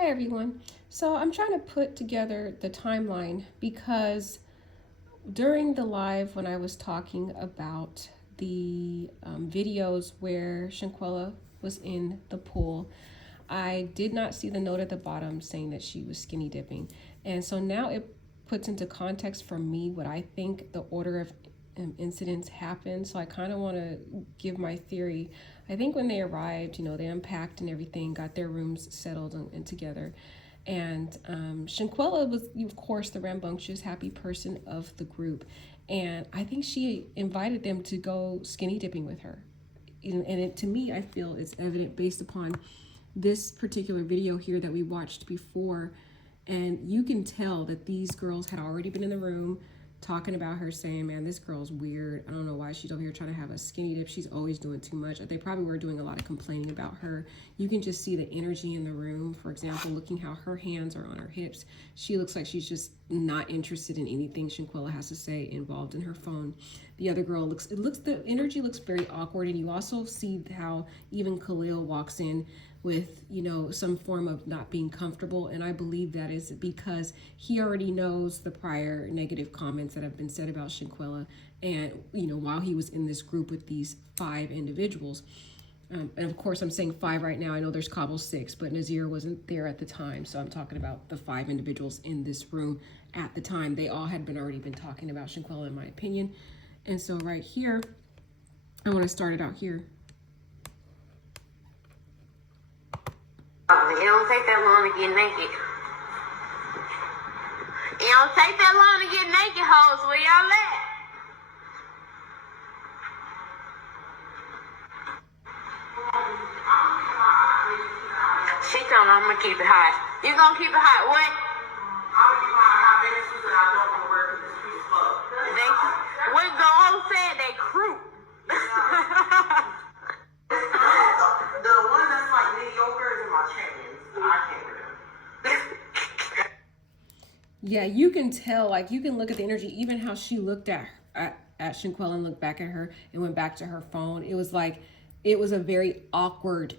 Hi everyone. So I'm trying to put together the timeline because during the live when I was talking about the videos where Shanquella was in the pool, I did not see the note at the bottom saying that she was skinny dipping. And so now it puts into context for me what I think the order of incidents happened. So I kind of want to give my theory. I think when they arrived, they unpacked and everything, got their rooms settled and together. And Shanquella was, of course, the rambunctious, happy person of the group. And I think she invited them to go skinny dipping with her. And to me, I feel it's evident based upon this particular video here that we watched before. And you can tell that these girls had already been in the room talking about her, saying, man, this girl's weird. I don't know why she's over here trying to have a skinny dip. She's always doing too much. They probably were doing a lot of complaining about her. You can just see the energy in the room. For example, looking how her hands are on her hips. She looks like she's just not interested in anything Shanquella has to say, involved in her phone. The other girl the energy looks very awkward. And you also see how even Khalil walks in with some form of not being comfortable, and I believe that is because he already knows the prior negative comments that have been said about Shanquella, and while he was in this group with these 5 individuals. And of course I'm saying 5 right now. I know there's Kabul 6, but Nazir wasn't there at the time, so I'm talking about the 5 individuals in this room at the time. They all had already been talking about Shanquella, in my opinion. And so right here, I want to start it out here. It don't take that long to get naked. It don't take that long to get naked, hoes. Where y'all at? She told me I'm gonna keep it hot. You gonna keep it hot? What? I'm gonna keep it hot. I got big shoes that I don't want to wear because the streets full. What the old said, they crew. The ones that's like mediocre is my champions. I can't wear them. Yeah, you can tell, like you can look at the energy, even how she looked at Shanquella and looked back at her and went back to her phone. It was like, it was a very awkward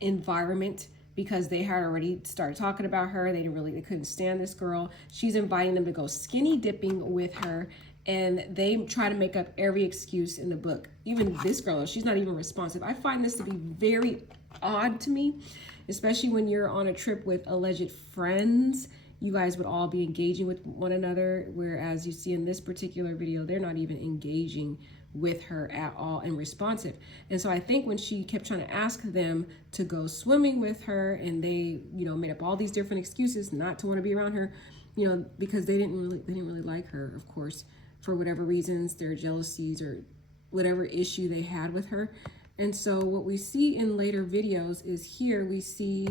environment because they had already started talking about her. They couldn't stand this girl. She's inviting them to go skinny dipping with her. And they try to make up every excuse in the book. Even this girl, she's not even responsive. I find this to be very odd to me, especially when you're on a trip with alleged friends. You guys would all be engaging with one another, whereas you see in this particular video, they're not even engaging with her at all and responsive. And so I think when she kept trying to ask them to go swimming with her, and they, made up all these different excuses not to want to be around her, because they didn't really like her, of course, for whatever reasons, their jealousies or whatever issue they had with her. And so what we see in later videos is here we see,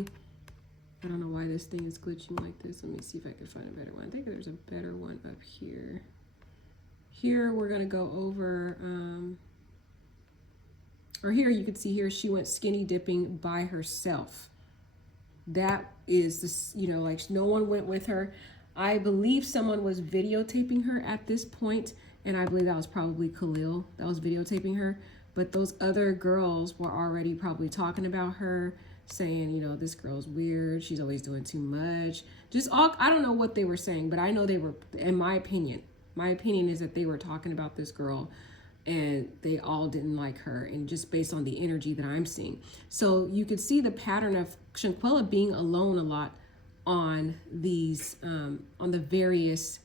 I don't know why this thing is glitching like this. Let me see if I can find a better one. I think there's a better one up here. Here we're going to go over, or here you can see here she went skinny dipping by herself. That is this, like no one went with her. I believe someone was videotaping her at this point, and I believe that was probably Khalil that was videotaping her. But those other girls were already probably talking about her, saying, this girl's weird. She's always doing too much. I don't know what they were saying, but I know they were, in my opinion is that they were talking about this girl, and they all didn't like her, and just based on the energy that I'm seeing. So you could see the pattern of Shanquella being alone a lot on these, on the various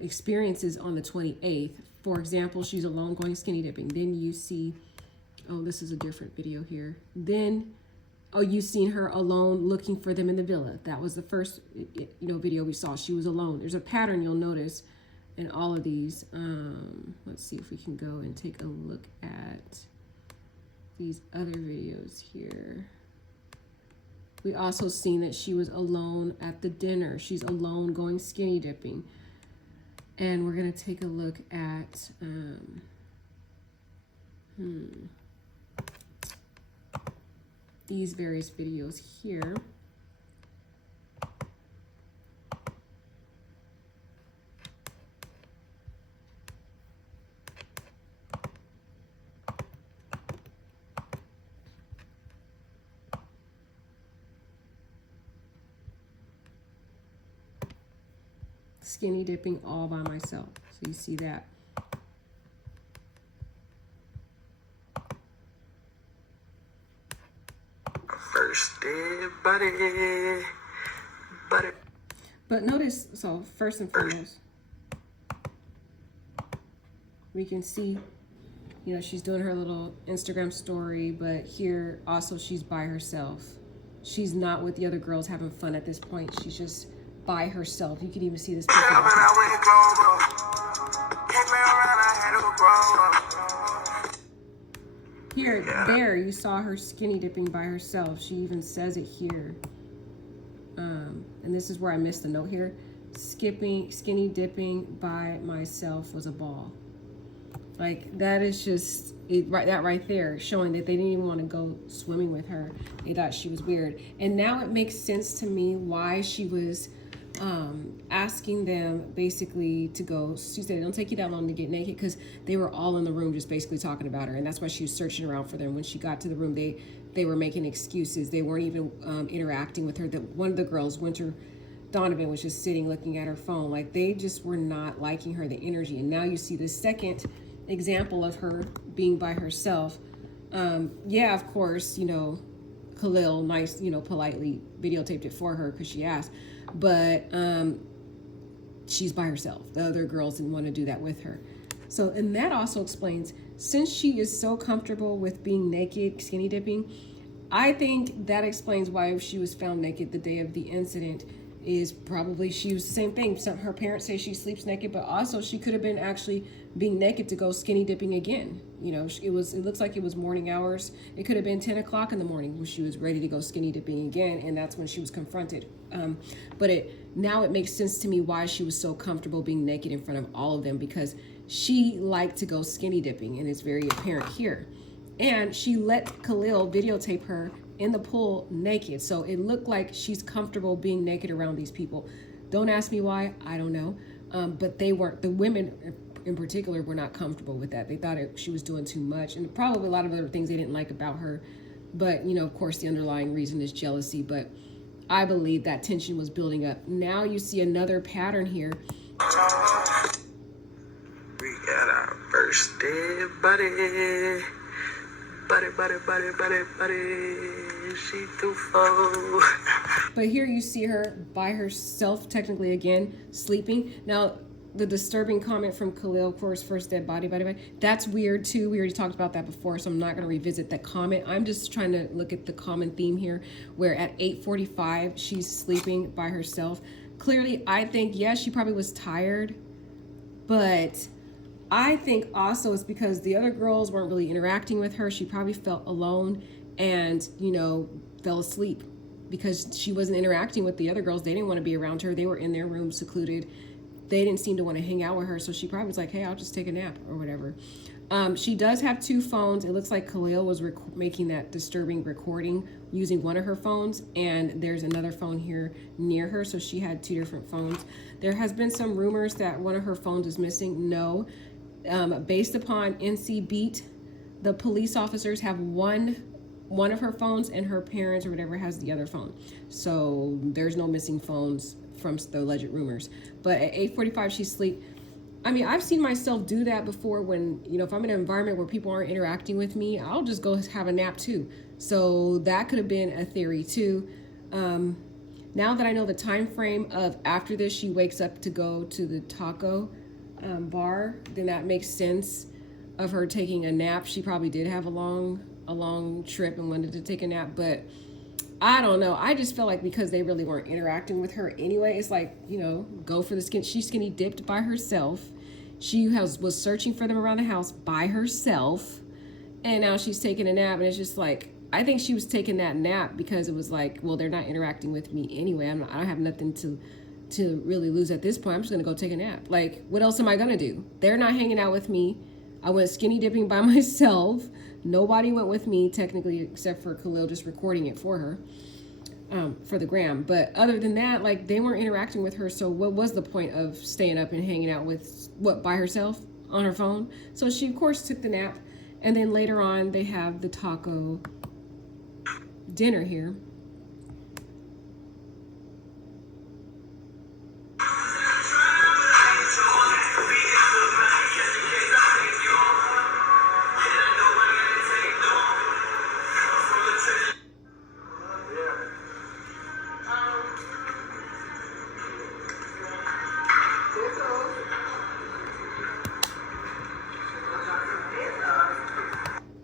experiences on the 28th. For example, she's alone going skinny dipping. Then you see, oh, this is a different video here. Then, oh, you've seen her alone looking for them in the villa. That was the first, video we saw. She was alone. There's a pattern you'll notice in all of these. Let's see if we can go and take a look at these other videos here. We also seen that she was alone at the dinner. She's alone going skinny dipping. And we're going to take a look at these various videos here. skinny dipping all by myself. So you see that. First day, buddy. But notice, so first and foremost, we can see, you know, she's doing her little Instagram story, but here also she's by herself. She's not with the other girls having fun at this point. She's just by herself. You can even see this picture. Here, there, you saw her skinny dipping by herself. She even says it here. And this is where I missed the note here. Skinny dipping by myself was a ball. Like, that is just, that right there, showing that they didn't even want to go swimming with her. They thought she was weird. And now it makes sense to me why she was asking them basically to go. She said, "It don't take you that long to get naked," because they were all in the room just basically talking about her. And that's why she was searching around for them. When she got to the room, they were making excuses. They weren't even interacting with her. One of the girls, Winter Donovan, was just sitting looking at her phone. Like, they just were not liking her, the energy. And now you see the second example of her being by herself. Yeah, of course, you know, Khalil, nice, you know, politely videotaped it for her because she asked. But she's by herself. The other girls didn't want to do that with her. So, and that also explains, since she is so comfortable with being naked, skinny dipping, I think that explains why she was found naked the day of the incident. Is probably she was the same thing. Her parents say she sleeps naked, but also she could have been actually being naked to go skinny dipping again. You know, it looks like it was morning hours. It could have been 10 o'clock in the morning when she was ready to go skinny dipping again, and that's when she was confronted. But now it makes sense to me why she was so comfortable being naked in front of all of them, because she liked to go skinny dipping, and it's very apparent here. And she let Khalil videotape her in the pool naked, so it looked like she's comfortable being naked around these people. Don't ask me why, I don't know. But they weren't, the women in particular were not comfortable with that. They thought she was doing too much, and probably a lot of other things they didn't like about her. But, you know, of course, the underlying reason is jealousy. But I believe that tension was building up. Now you see another pattern here. We got our first day, buddy. Buddy. She too full. But here you see her by herself, technically again, sleeping. Now, the disturbing comment from Khalil, of course, first dead body. That's weird too. We already talked about that before, so I'm not going to revisit that comment. I'm just trying to look at the common theme here, where at 8:45, she's sleeping by herself. Clearly, I think, yes, she probably was tired, but I think also it's because the other girls weren't really interacting with her. She probably felt alone and, you know, fell asleep because she wasn't interacting with the other girls. They didn't want to be around her. They were in their room secluded. They didn't seem to want to hang out with her. So she probably was like, hey, I'll just take a nap or whatever. She does have two phones. It looks like Khalil was making that disturbing recording using one of her phones, and there's another phone here near her. So she had two different phones. There has been some rumors that one of her phones is missing. No. Based upon NC Beat, the police officers have one of her phones, and her parents or whatever has the other phone. So there's no missing phones from the alleged rumors. But at 8:45, she's asleep. I mean, I've seen myself do that before when, you know, if I'm in an environment where people aren't interacting with me, I'll just go have a nap too. So that could have been a theory too. Now that I know the time frame of after this, she wakes up to go to the taco bar, then that makes sense of her taking a nap. She probably did have a long trip and wanted to take a nap, but I don't know. I just felt like because they really weren't interacting with her anyway, it's like, you know, go for the skin. She's skinny dipped by herself. She was searching for them around the house by herself, and now she's taking a nap, and it's just like, I think she was taking that nap because it was like, well, they're not interacting with me anyway. I don't have nothing to really lose at this point. I'm just gonna go take a nap. Like, what else am I gonna do? They're not hanging out with me. I went skinny dipping by myself. Nobody went with me technically except for Khalil just recording it for her for the gram. But other than that, like, they weren't interacting with her. So what was the point of staying up and hanging out with by herself on her phone? So she of course took the nap, and then later on they have the taco dinner here.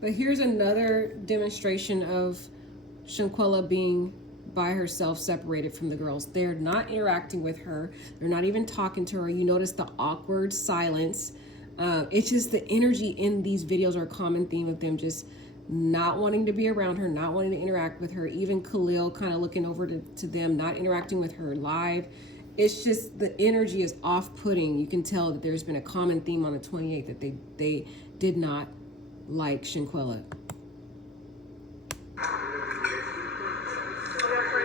But here's another demonstration of Shanquella being by herself, separated from the girls. They're not interacting with her. They're not even talking to her. You notice the awkward silence. It's just the energy in these videos are a common theme of them just not wanting to be around her, not wanting to interact with her. Even Khalil kind of looking over to them, not interacting with her live. It's just the energy is off-putting. You can tell that there's been a common theme on the 28th that they did not like Shanquella.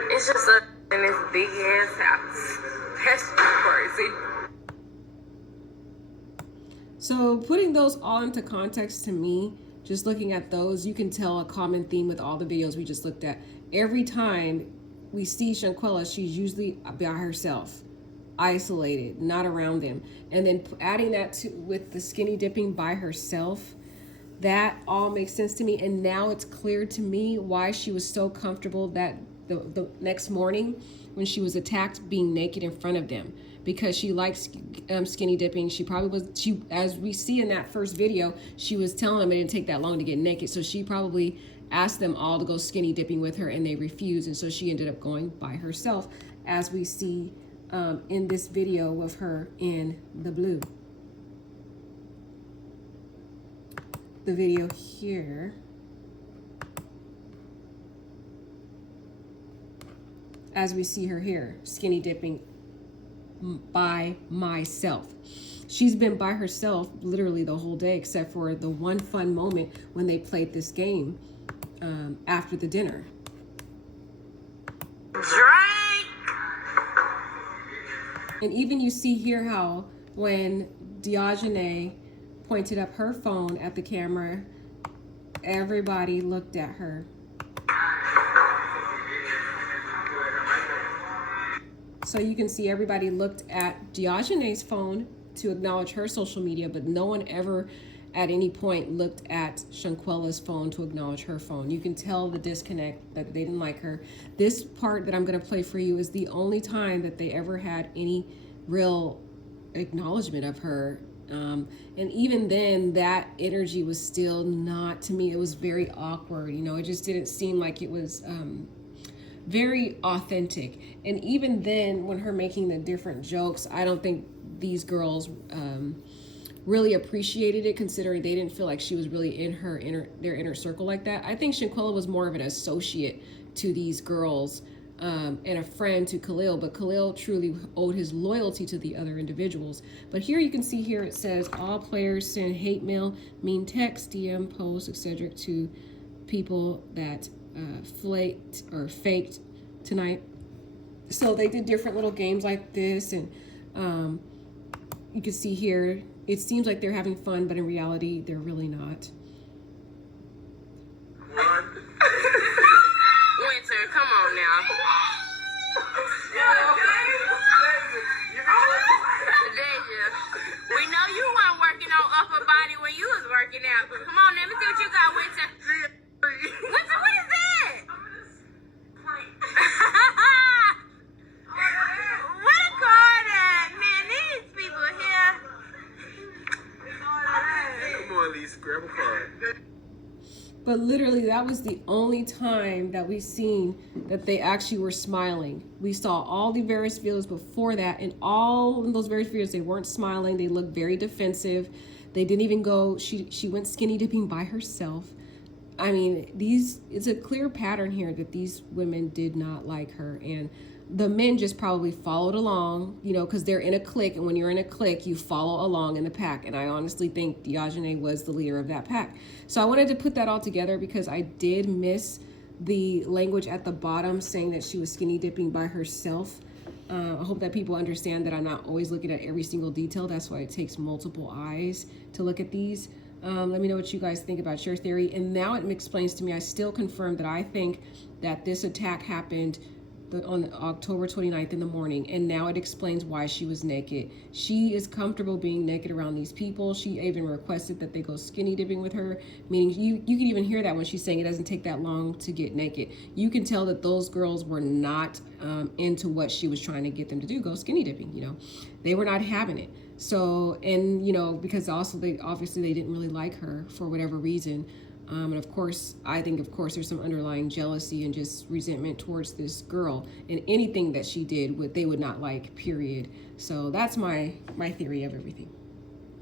It's just us in this big ass house. That's crazy. So putting those all into context to me, just looking at those, you can tell a common theme with all the videos we just looked at. Every time we see Shanquella, she's usually by herself, isolated, not around them. And then adding that to with the skinny dipping by herself, that all makes sense to me. And now it's clear to me why she was so comfortable that the next morning when she was attacked being naked in front of them, because she likes skinny dipping. She probably was, as we see in that first video, she was telling them it didn't take that long to get naked. So she probably asked them all to go skinny dipping with her and they refused. And so she ended up going by herself, as we see in this video of her in the blue. The video here. As we see her here, skinny dipping by myself. She's been by herself literally the whole day, except for the one fun moment when they played this game after the dinner. Drink. And even you see here how when Diogene pointed up her phone at the camera, everybody looked at her. So you can see everybody looked at Diogenes' phone to acknowledge her social media, but no one ever at any point looked at Shanquella's phone to acknowledge her phone. You can tell the disconnect, that they didn't like her. This part that I'm going to play for you is the only time that they ever had any real acknowledgement of her. And even then, that energy was still not, to me, it was very awkward. You know, it just didn't seem like it was very authentic. And even then, when her making the different jokes, I don't think these girls really appreciated it, considering they didn't feel like she was really in their inner circle like that. I think Shanquella was more of an associate to these girls and a friend to Khalil, but Khalil truly owed his loyalty to the other individuals. But here you can see here it says all players send hate mail, mean text, DM, post, etc. to people that flaked or faked tonight. So they did different little games like this, and you can see here it seems like they're having fun, but in reality they're really not. Winter, come on now. Deja, we know you weren't working on upper body when you was working out. Come on, let me see what you got, Winter. Winter, what is that? What a card at, man. These people here. Come on, Lisa, grab a card. But literally, that was the only time that we seen that they actually were smiling. We saw all the various videos before that, and all of those various videos, they weren't smiling. They looked very defensive. They didn't even go, she went skinny dipping by herself. I mean, it's a clear pattern here that these women did not like her. And the men just probably followed along, you know, because they're in a clique. And when you're in a clique, you follow along in the pack. And I honestly think Diogene was the leader of that pack. So I wanted to put that all together because I did miss the language at the bottom saying that she was skinny dipping by herself. I hope that people understand that I'm not always looking at every single detail. That's why it takes multiple eyes to look at these. Let me know what you guys think about your theory. And now it explains to me, I still confirm that I think that this attack happened on October 29th in the morning, and now it explains why she was naked. She is comfortable being naked around these people. She even requested that they go skinny dipping with her, meaning you can even hear that when she's saying it doesn't take that long to get naked. You can tell that those girls were not into what she was trying to get them to do, go skinny dipping, you know. They were not having it. So, and you know, because also they didn't really like her for whatever reason. And of course, I think, of course, there's some underlying jealousy and just resentment towards this girl, and anything that she did, they would not like, period. So that's my theory of everything.